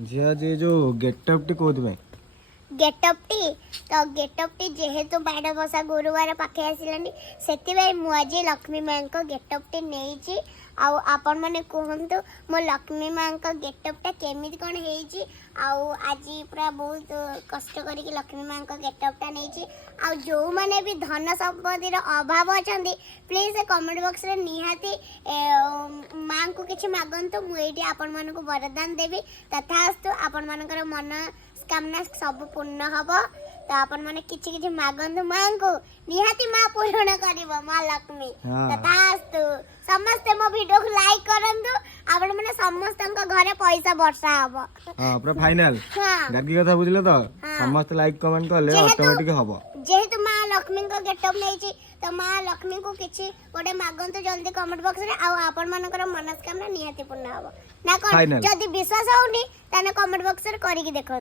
झिया जी जो getup T कोथ में गेटअपटी तो गेटअपटी जेहेतु बाड़ बसा गुरुवार पाखे आसिलानी से मुझे लक्ष्मी माँ को गेटअपटी नहीं आपण मैंने कहतु मो लक्ष्मी माँ को गेटअपटा केमी कौन है आज पूरा बहुत कष्ट करके लक्ष्मी माँ को गेटअपटा नहीं जो मैंने भी धन संपत्तिर अभाव अच्छा प्लीज कमेंट बॉक्स रे निहाती माँ को किसी मागंतु मुझे आपण मान को वरदान देवी तथास्तु आपण मानकर मन कामना सब पूर्ण हम तो आपण माने किछि किछि मागंतु माँ को निहाती माँ पूर्ण करिवो माँ लक्ष्मी तथास्तु समस्त मो वीडियो को लाइक करंतु आपण माने समस्त घरे पैसा वर्षा हबो हां पूरा फाइनल गागी कथा बुझले तो समस्त लाइक कमेंट करले ऑटोमेटिक हबो जेहेतु माँ लक्ष्मी को गेटअप नहीं तो माँ लक्ष्मी को किछि गोटे मागंतु जल्दी कमेंट बॉक्स रे आ आपण मानकर मनस्कामना निहाती पूर्ण हबो ना कोन जदी विश्वास होउनी ताने कमेंट बॉक्स रे करिकि देखो।